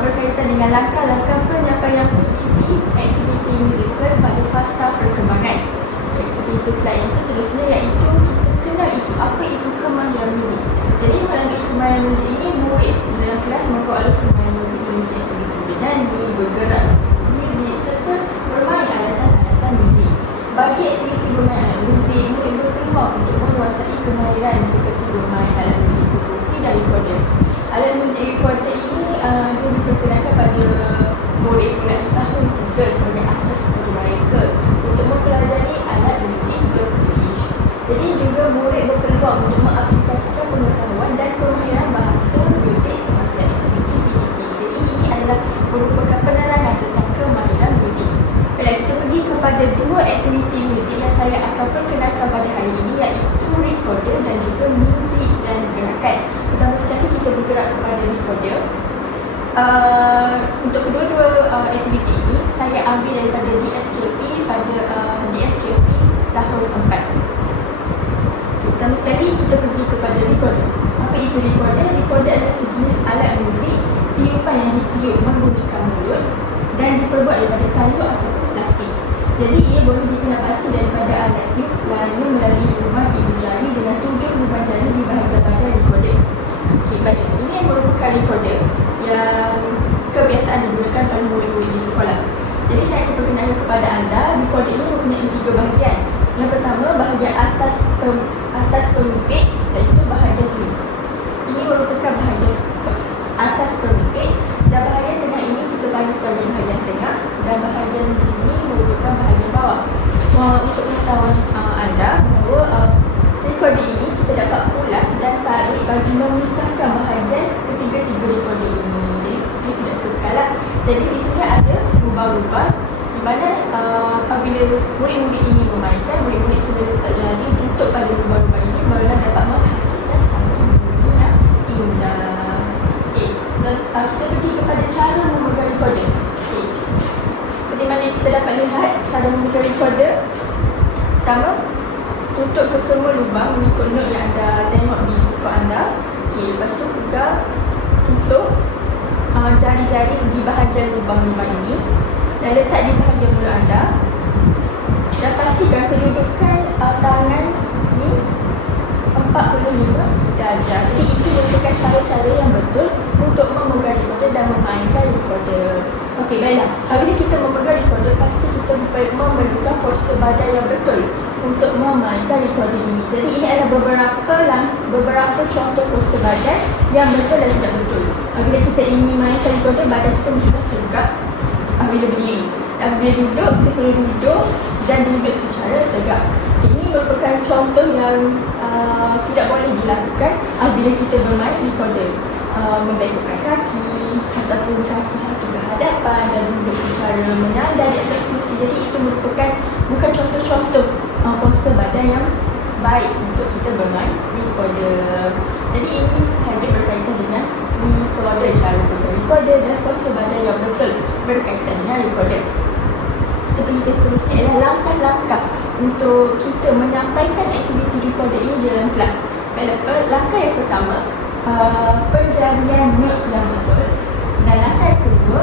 berkaitan dengan langkah-langkah penyampaian PDP aktiviti musikal pada fasa perkembangan. Aktiviti itu slide yang seterusnya, iaitu kita kenal itu apa itu kemahiran muzik. Jadi melalui kemahiran muzik ini, murid dalam kelas memperoleh kemahiran muzik aktiviti bernyanyi, bergerak muzik serta bermain alatan-alatan muzik. Bagi aktiviti bermain alat muzik, murid berpeluang untuk menguasai kemahiran seperti bermain alat muzik perkusi dan recorder. Alat muzik recorder ini dia diperkenalkan pada murid mulai tahun 3 sebagai asas kepada mereka untuk mempelajari alat muzik berpitch. Jadi juga murid berpeluang untuk mengaplikasikan pengetahuan dan kemahiran bahasa muzik semasa aktiviti PDP. Jadi ini adalah merupakan penerangan tentang kemahiran muzik. Baiklah, kita pergi kepada dua aktiviti muzik yang saya akan perkenalkan pada hari ini, iaitu recorder dan juga muzik dan gerakan. Pertama sekali kita bergerak kepada recorder. Untuk kedua-dua aktiviti ini saya ambil daripada DSKP pada DSKP tahun 4. Pertama sekali kita pergi kepada recorder. Apa itu recorder? Recorder adalah sejenis alat muzik tiupan yang ditiup menggunakan mulut dan diperbuat daripada kayu ataupun plastik. Jadi ia boleh dikenal pasti daripada alat tiup lainnya melalui lubang ibu jari dengan 7 lubang jari di bahagian badan recorder. Okey, baik. Ini yang merupakan recorder yang kebiasaan digunakan oleh murid-murid di sekolah. Jadi saya akan perkenalkan kepada anda, recorder ini mempunyai 3 bahagian. Yang pertama, bahagian atas pemipik, iaitu bahagian sini. Ini merupakan bahagian atas pemipik, dan bahagian tengah ini kita panggil sebagai bahagian tengah, dan bahagian di sini merupakan bahagian bawah. Untuk pengetahuan anda bahawa recorder ini kita dapat pulas dan tarik bagi memisahkan bahagian ketiga-tiga recorder ini. Jadi dia tidak terkalah. Jadi di sini ada lubang-lubang di mana apabila murid-murid ini memainkan, murid-murid kena letak jari tutup pada lubang-lubang ini barulah dapat menghasilkan satu bunyi yang indah. Okey, kita pergi kepada cara memegang recorder. Okey, seperti mana kita dapat lihat cara memegang recorder. Pertama, tutup ke semua lubang mengikut note yang anda tengok di skor anda. Okey, lepas tu pegang, tutup jari-jari di bahagian lubang-lubang ini dan letak di bahagian mulut anda, dan pastikan kedudukan tangan ni 45 darjah. Jadi itu merupakan cara-cara yang betul untuk memegang recorder dan memainkan recorder. Okey, baiklah. Apabila kita memegang recorder, pasti kita memerlukan postur badan yang betul untuk memainkan recorder ini. Jadi ini adalah beberapa contoh postur badan yang betul dan tidak betul. Apabila kita ingin memainkan recorder, badan kita mesti tegak apabila berdiri. Dan apabila duduk, kita perlu duduk dan duduk secara tegak. Ini merupakan contoh yang tidak boleh dilakukan apabila kita bermain recorder. Membengkokkan kaki ataupun kaki satu ke hadapan dan duduk secara menyandar di atas kursi. Jadi itu merupakan bukan contoh-contoh postur badan yang baik untuk kita bermain recorder. Jadi ini sahaja berkaitan dengan recorder, cara memegang recorder dan postur badan yang betul berkaitan dengan recorder. Kita pergi ke seterusnya adalah langkah-langkah untuk kita menyampaikan aktiviti recorder ini dalam kelas. Langkah yang pertama, penjarian note yang betul, dan langkah yang kedua,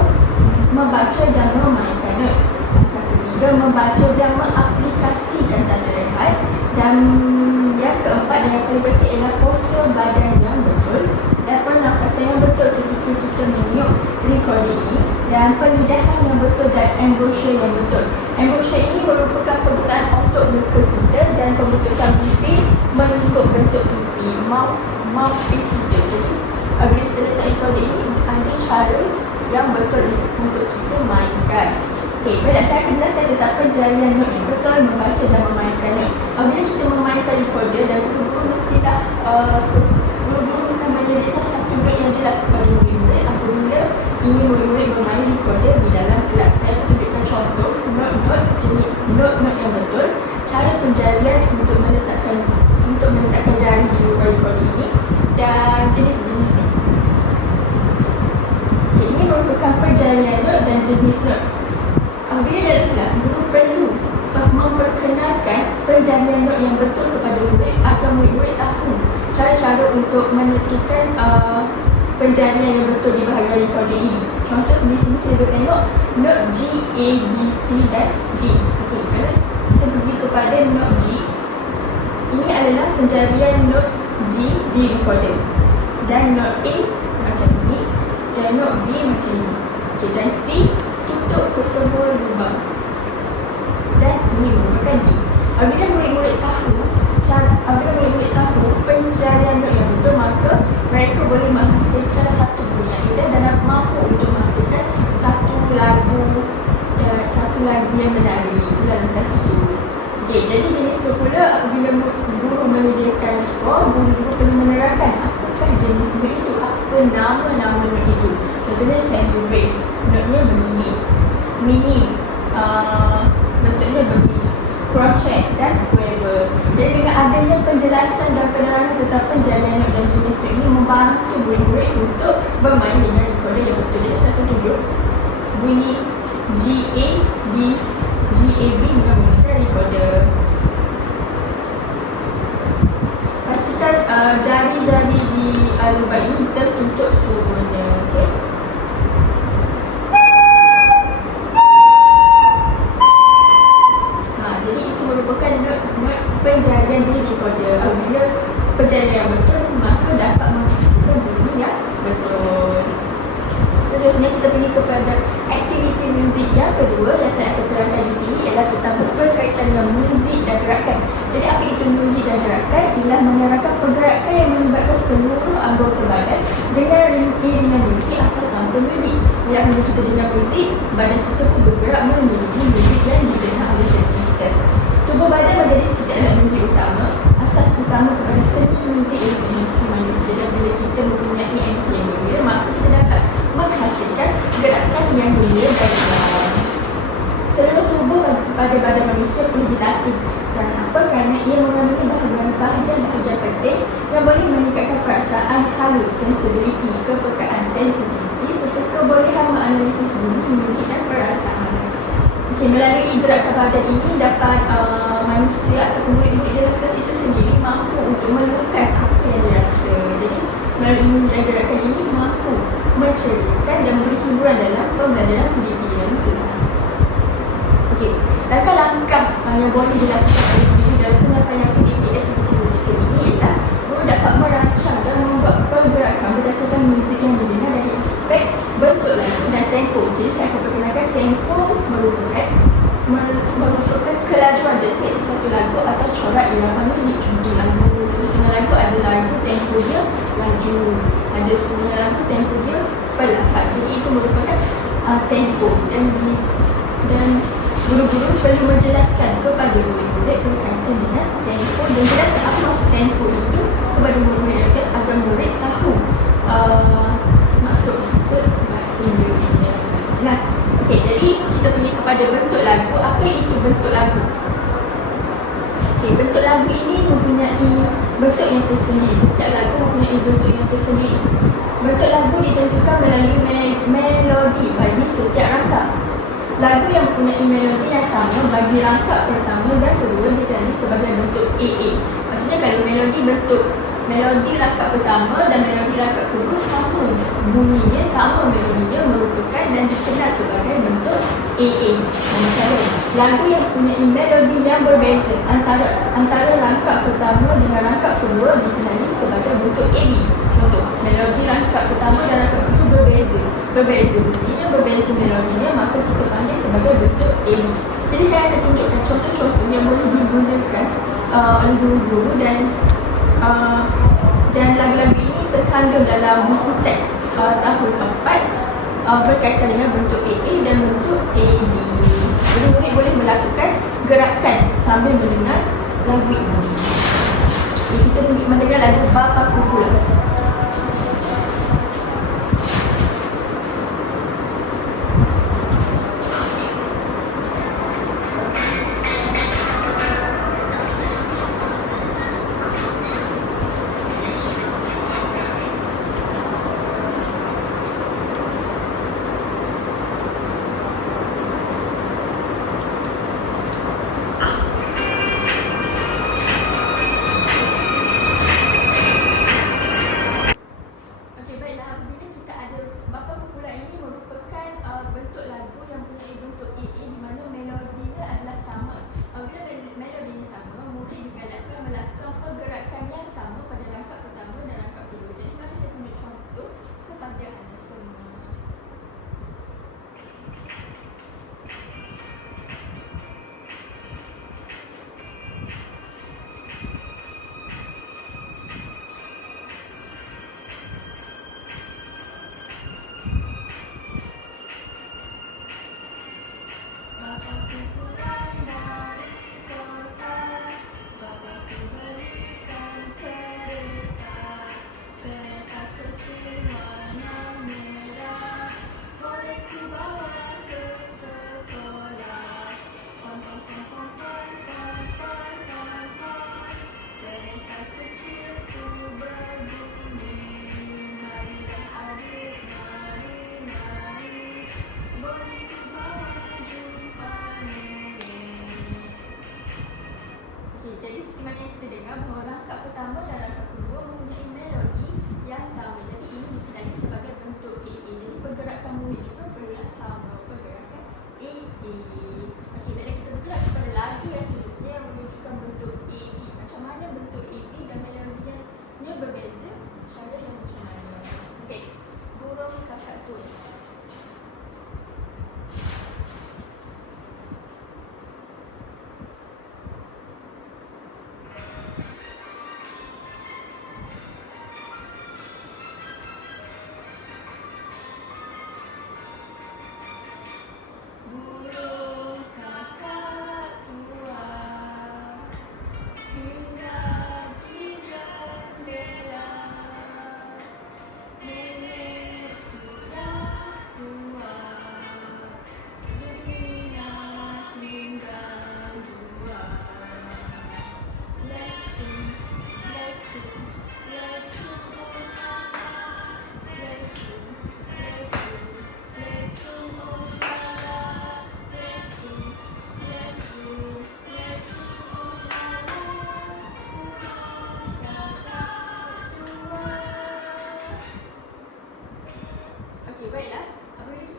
membaca dan memainkan note. Langkah ketiga, membaca dan mengaplikasikan tanda rehat, dan yang keempat dan yang paling penting adalah postur badan yang betul dan pernafasan yang betul ketika kita meniup recorder ini, dan penlidahan yang betul dan embouchure yang betul. Embouchure ini merupakan penggunaan otot muka kita dan pembentukan pipi mengikut bentuk pipi, mouthpiece kita. Jadi apabila kita letak recorder ini, ada cara yang betul untuk kita mainkan. Okey, baiklah, saya akan jelaskan tentang penjarian note ini. Betul membaca dan memainkan note. Apabila kita memainkan recorder, dan guru-guru mestilah guru-guru mesti menyediakan satu note yang jelas kepada murid-murid apabila ingin murid-murid bermain recorder di dalam kelas. Saya akan tunjukkan contoh note yang betul, cara penjarian untuk meletakkan jari di lubang recorder ini, dan jenis-jenisnya. Okay, ini merupakan penjarian note dan jenis note. Apabila dalam kelas, guru perlu memperkenalkan penjarian note yang betul kepada murid agar murid-murid tahu cara-cara untuk menentukan penjarian yang betul di bahagian recorder ini. di sini kita boleh tengok note G, A, B, C dan D. Okey, kalau kita pergi kepada note G, ini adalah penjarian note G di recorder. Dan note A macam ini dan note B macam ini. Okey, dan C tutup ke semua lubang. Dan ini merupakan D. Apabila murid-murid tahu pencarian note yang betul, maka mereka boleh menghasilkan satu bunyi yang indah dan mampu untuk menghasilkan satu lagu yang menarik dalam kelas itu. Okey, jadi jenis pula apabila guru menyediakan skor, guru juga perlu menerangkan apakah jenis note itu, apa nama-nama note itu. Contohnya sample rate, note-nya begini, mini, bentuknya begini, crochet dan quaver. Jadi dengan adanya penjelasan dan penerangan tentang penjarian note dan jenis note ini membantu murid-murid untuk bermain dengan recorder yang betul. Jadi saya tunjuk bunyi GA, GAB menggunakan recorder. Pastikan jari-jari di lubang ini tertutup semuanya. Okey. Jadi itu merupakan note penjarian di recorder. Apabila penjarian yang betul, maka dapat menghasilkan bunyi yang betul. Seterusnya kita pergi kepada aktiviti muzik yang kedua yang saya akan terangkan di sini ialah tentang berkaitan dengan muzik dan gerakan. Jadi apa itu muzik dan gerakan? Ialah menerangkan pergerakan yang melibatkan seluruh anggota badan dengan iringan muzik atau tanpa muzik. Bila kita dengar muzik, badan kita pun bergerak mengiringi muzik yang didengar oleh telinga kita. Tubuh badan menjadi seperti alat muzik utama, asas utama kepada seni muzik ialah emosi manusia. Dan bila kita mempunyai emosi yang gembira, maka kita dapat menghasilkan gerakan yang gembira dan perlahan. Seluruh tubuh pada badan manusia perlu dilatih. Kerana apa? Kerana ia mengandungi bahagian-bahagian penting yang boleh meningkatkan perasaan halus, sensibiliti, kepekaan, sensitiviti serta kebolehan menganalisis bunyi, muzik dan perasaan. Okey, melalui gerakan badan ini dapat manusia atau murid-murid dalam kelas itu sendiri mampu untuk meluahkan apa yang dia rasa. Jadi melalui muzik dan gerakan ini mampu menceriakan dan memberi hiburan dalam pembelajaran pendidikan kelas. Okey, langkah-langkah yang boleh dilakukan oleh guru dalam penyampaian pendidik aktiviti musikal ini ialah guru dapat merancang dan membuat pergerakan berdasarkan muzik yang didengar dari aspek bentuk lagu dan tempo. Jadi saya akan perkenalkan tempo merupakan kelajuan detik sesuatu lagu atau corak irama muzik. Contoh lagu, setengah lagu ada lagu tempo dia laju, ada setengah lagu tempo dia perlahan. Jadi itu merupakan tempo dan guru-guru perlu menjelaskan kepada murid-murid berkaitan dengan tempo dan jelaskan apa maksud tempo itu kepada murid-murid agar murid tahu maksud bahasa musiknya. Nah, okey, jadi kita pergi kepada bentuk lagu. Apa itu bentuk lagu? Okey, bentuk lagu ini mempunyai bentuk yang tersendiri. Setiap lagu mempunyai bentuk yang tersendiri. Bentuk lagu ditentukan melalui melodi bagi setiap rangkap. Lagu yang mempunyai melodi yang sama bagi rangkap pertama dan kedua dikenali sebagai bentuk AA. Maksudnya kalau melodi rangkap pertama dan melodi rangkap kedua sama bunyinya, sama melodinya merupakan dan dikenal sebagai bentuk AA. Sementara lagu yang mempunyai melodi yang berbeza antara rangkap pertama dengan rangkap kedua dikenali sebagai bentuk AB. Contoh, melodi rangkap pertama dan rangkap kedua berbeza bunyinya, berbeza melodinya, maka kita panggil sebagai bentuk AB. Jadi saya akan tunjukkan contoh-contoh yang boleh digunakan oleh guru-guru dan lagu-lagu ini terkandung dalam buku teks tahun 4 berkaitan dengan bentuk AA dan bentuk AD. Jadi murid boleh melakukan gerakan sambil mendengar lagu ini. Jadi kita mendengar lagu Bapa Kumpulan.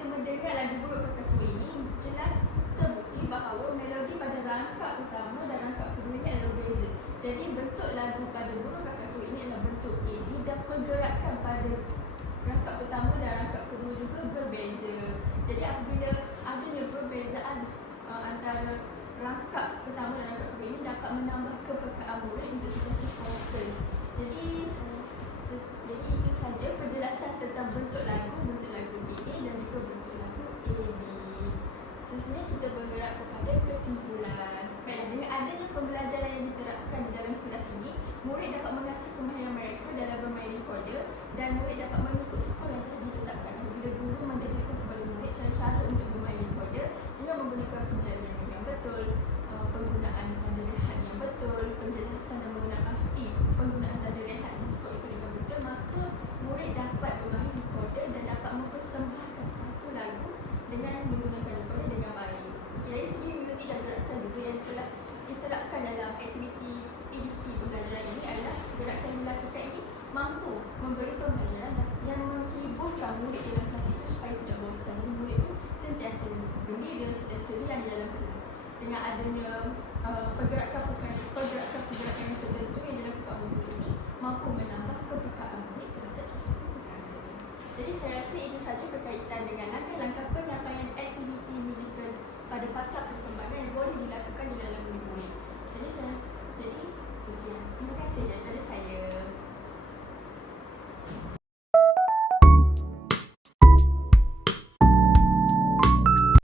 kita mendengar lagu Buruk Kataku ini, jelas terbukti bahawa melodi pada rangkap pertama dan rangkap kedua ini adalah berbeza. Jadi bentuk lagu pada Buruk Kataku ini adalah bentuk A, dan pergerakan pada rangkap pertama dan rangkap kedua juga berbeza. Jadi apabila adanya perbezaan antara rangkap pertama dan rangkap kedua ini dapat menambah kepekaan murid untuk situasi fokus. Jadi itu saja penjelasan tentang bentuk lagu A dan juga bentuk lagu AB. Seterusnya kita bergerak kepada kesimpulan. Baiklah, dengan adanya pembelajaran yang diterapkan di dalam kelas ini, murid dapat mengasah kemahiran mereka dalam bermain recorder dan murid dapat mengikut skor yang telah ditetapkan. Apabila guru mendedahkan kepada murid cara-cara untuk bermain recorder dengan menggunakan penjelasan yang betul, penggunaan tanda rehat yang betul, penjelasan dan mengenal pasti penggunaan tanda rehat di skor itu dengan betul, maka murid dapat bermain recorder dan dapat mempersembahkan satu lagu dengan menggunakan recorder dengan baik. Dari segi muzik dan gerakan juga yang telah diterapkan dalam aktiviti PDP pembelajaran ini adalah gerakan yang dilakukan ini mampu memberi pembelajaran yang menghiburkan murid dalam kelas itu supaya tidak bosan. Murid itu sentiasa gembira, sentiasa riang di dalam kelas. Dengan adanya pergerakan yang tertentu yang dilakukan oleh murid ini mampu menambah kepekaan murid terhadap sesuatu perkara. Jadi saya rasa itu saja berkaitan dengan langkah-langkah